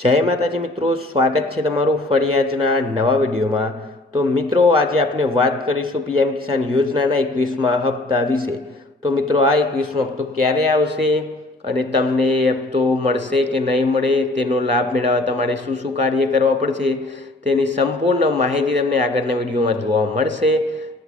જય માતાજી મિત્રો, સ્વાગત છે તમારું ફરી આજના નવા વિડીયોમાં। તો મિત્રો, આજે આપણે વાત કરીશું પીએમ કિસાન યોજનાના 21મા હપ્તા વિશે। તો મિત્રો, આ 21મો હપ્તો ક્યારે આવશે અને તમને હપ્તો મળશે કે નહીં મળે, તેનો લાભ મેળવવા તમારે શું શું કાર્ય કરવા પડશે, તેની સંપૂર્ણ માહિતી તમને આગળના વિડીયોમાં જોવા મળશે।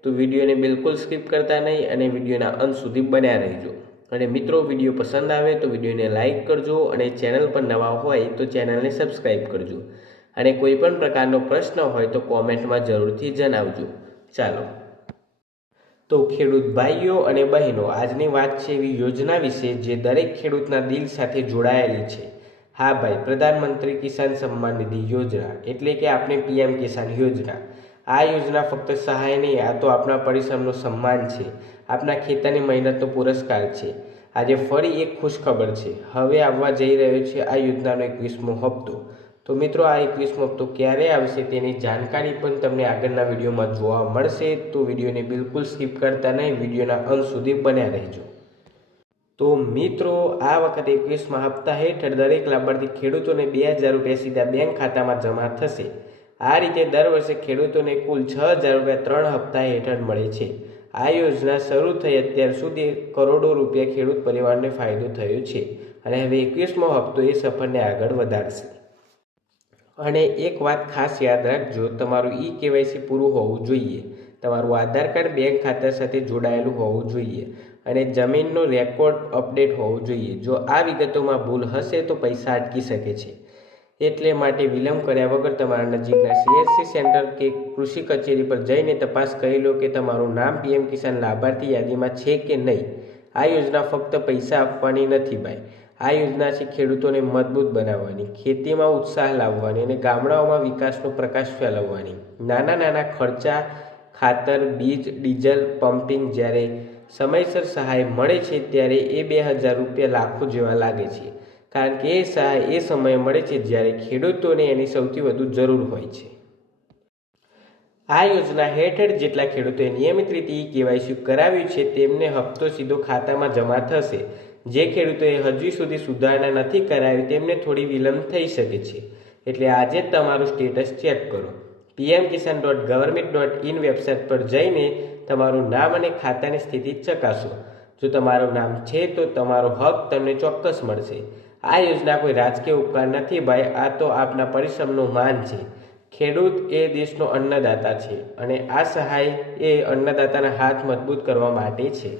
તો વિડીયોને બિલકુલ સ્કીપ કરતા નહીં અને વિડીયોના અંત સુધી બન્યા રહેજો। અને મિત્રો, વિડીયો પસંદ આવે તો વિડીયોને લાઇક કરજો અને ચેનલ પર નવા હોય તો ચેનલને સબસ્ક્રાઈબ કરજો। અને કોઈ પણ પ્રકારનો પ્રશ્ન હોય તો કોમેન્ટમાં જરૂરથી જણાવજો। ચાલો, તો ખેડૂત ભાઈઓ અને બહેનો, આજની વાત છે એવી યોજના વિશે જે દરેક ખેડૂતના દિલ સાથે જોડાયેલી છે। હા ભાઈ, પ્રધાનમંત્રી કિસાન સન્માન નિધિ યોજના એટલે કે આપણે પીએમ કિસાન યોજના। આ યોજના ફક્ત સહાય નહીં, આ તો આપણા પરિશ્રમનો સન્માન છે, આપણા ખેતરની મહેનતનો પુરસ્કાર છે। આજે ફરી એક ખુશખબર છે, હવે આવવા જઈ રહ્યો છે આ યોજનાનો 21મો હપ્તો। તો મિત્રો, આ 21મો હપ્તો ક્યારે આવશે તેની જાણકારી પણ તમને આગળના વિડીયોમાં જોવા મળશે। તો વિડીયોને બિલકુલ સ્કીપ કરતા નહીં, વિડીયોના અંત સુધી બન્યા રહેજો। તો મિત્રો, આ વખતે 21મા હપ્તા હેઠળ દરેક લાભાર્થી ખેડૂતોને 2000 રૂપિયા સીધા બેંક ખાતામાં જમા થશે। આ રીતે દર વર્ષે ખેડૂતોને કુલ 6000 રૂપિયા 3 હપ્તા હેઠળ મળે છે। આ યોજના શરૂ થઈ અત્યાર સુધી કરોડો રૂપિયા ખેડૂત પરિવારને ફાયદો થયો છે અને હવે 21મો હપ્તો એ સફરને આગળ વધારશે। અને એક વાત ખાસ યાદ રાખજો, તમારું કેવાયસી પૂરું હોવું જોઈએ, તમારું આધાર કાર્ડ બેંક ખાતા સાથે જોડાયેલું હોવું જોઈએ અને જમીનનો રેકોર્ડ અપડેટ હોવો જોઈએ। જો આ વિગતોમાં ભૂલ હશે તો પૈસા અટકી શકે છે, એટલે માટે વિલંબ કર્યા વગર તમારા નજીકના સીએસસી સેન્ટર કે કૃષિ કચેરી પર જઈને તપાસ કરી લો કે તમારું નામ પીએમ કિસાન લાભાર્થી યાદીમાં છે કે નહીં। આ યોજના ફક્ત પૈસા આપવાની નથી ભાઈ, આ યોજના છે ખેડૂતોને મજબૂત બનાવવાની, ખેતીમાં ઉત્સાહ લાવવાની અને ગામડાઓમાં વિકાસનો પ્રકાશ ફેલાવવાની। નાના નાના ખર્ચા, ખાતર, બીજ, ડીઝલ, પમ્પિંગ, જ્યારે સમયસર સહાય મળે છે ત્યારે એ 2000 રૂપિયા લાખો જેવા લાગે છે, કારણ કે એ સહાય એ સમયે મળે છે જ્યારે ખેડૂતોને એની સૌથી વધુ જરૂર હોય છે। આ યોજના હેઠળ જેટલા ખેડૂતોએ નિયમિત રીતે કેવાયસી કરાવ્યું છે તેમને હપ્તો સીધો ખાતામાં જમા થશે। જે ખેડૂતોએ હજુ સુધી સુધારણા નથી કરાવી તેમને થોડી વિલંબ થઈ શકે છે, એટલે આજે જ તમારું સ્ટેટસ ચેક કરો। pmkisan.government.in વેબસાઇટ પર જઈને તમારું નામ અને ખાતાની સ્થિતિ ચકાસો। જો તમારું નામ છે તો તમારો હક તમને ચોક્કસ મળશે। આ યોજના કોઈ રાજકીય ઉપકાર નથી ભાઈ, આ તો આપના પરિશ્રમનું માન છે। ખેડૂત એ દેશનો અન્નદાતા છે અને આ સહાય એ અન્નદાતાના હાથ મજબૂત કરવા માટે છે।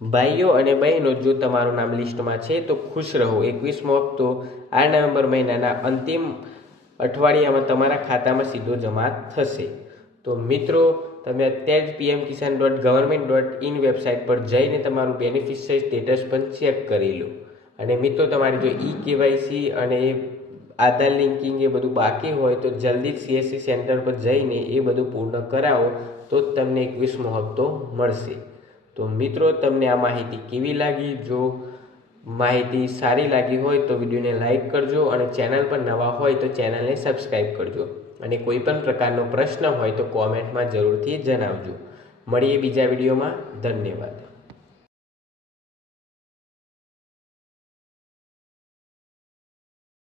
ભાઈઓ અને બહેનો, જો તમારું નામ લિસ્ટમાં છે તો ખુશ રહો, 21મો હપ્તો આ નવેમ્બર મહિનાના અંતિમ અઠવાડિયામાં તમારા ખાતામાં સીધો જમા થશે। તો મિત્રો, તમે અત્યારે જ pmkisan.government.in વેબસાઇટ પર જઈને તમારું બેનિફિશિયરી સ્ટેટસ પણ ચેક કરી લો। અને મિત્રો, તમારી જો કેવાયસી અને આધાર લિંકિંગ એ બધું બાકી હોય તો જલ્દી જ સીએસસી સેન્ટર પર જઈને એ બધું પૂર્ણ કરાવો, તો જ તમને 21મો હપ્તો મળશે। તો મિત્રો, તમને આ માહિતી કેવી લાગી? જો માહિતી સારી લાગી હોય તો વિડીયોને લાઇક કરજો અને ચેનલ પર નવા હોય તો ચેનલને સબસ્ક્રાઈબ કરજો। અને કોઈ પણ પ્રકારનો પ્રશ્ન હોય તો કોમેન્ટમાં જરૂરથી જણાવજો। મળીએ બીજા વિડીયોમાં। ધન્યવાદ।